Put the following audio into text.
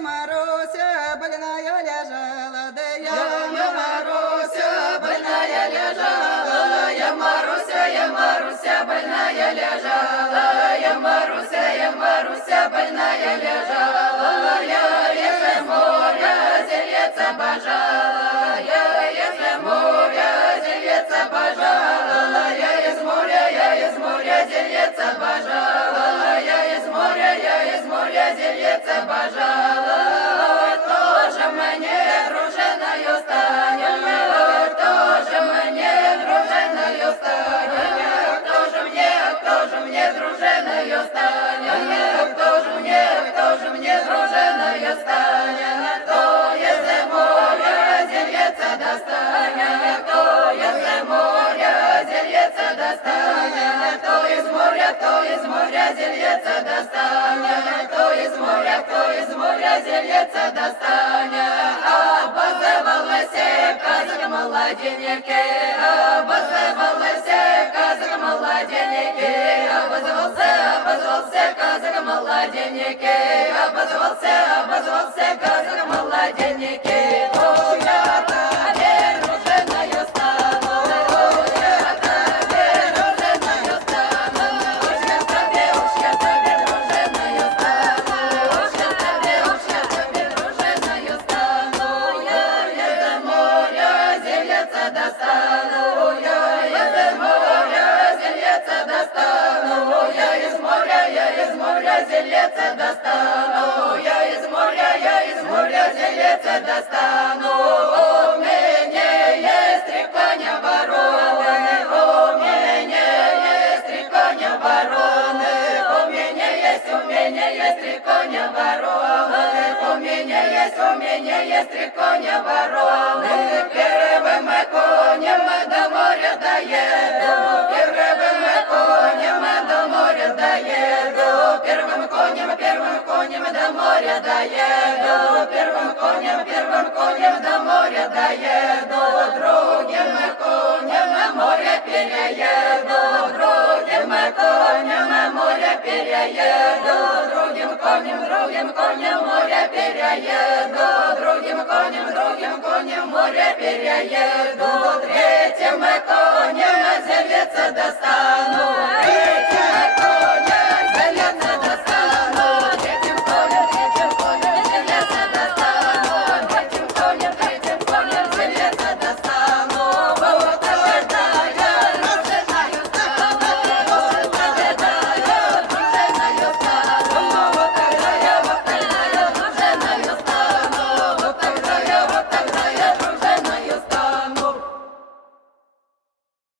Маруся больная лежала, да я Маруся больная лежала, я Маруся больная лежала, я Маруся больная лежала, я из моря зельица божала, я из моря зельица божала, я из моря зельица божала, я из моря зельица божала, тоже мне дружиною станет, тоже мне дружиною станет, кто же мне дружиною станет, кто же мне дружиною станет, кто из моря зельица достанет, кто из моря зельица достанет, кто из моря зельица достанет, кто из моря зельица достанет, обозвалась казак молоденький, обозвалась казак молоденький, обозвался казак молоденький, обозвался казак молоденький, о, я тебе дружиною стану, о, я тебе дружиною стану, уж я тебе дружиною стану, уж я тебе дружиною стану, я из моря зельица достану, я из моря зельица достану, я из моря зельица достану, я из моря зельица достану, у меня есть три коня вороны, у меня есть три коня вороны, у меня есть три коня вороны, у меня есть три коня вороны, первым конем до моря доеду, первым конем до моря доеду, первым конем до моря доеду, первым конем до моря доеду, другим конем море перееду, другим конем море перееду, другим конем море перееду, другим конем море перееду, третьим конем зельица достану.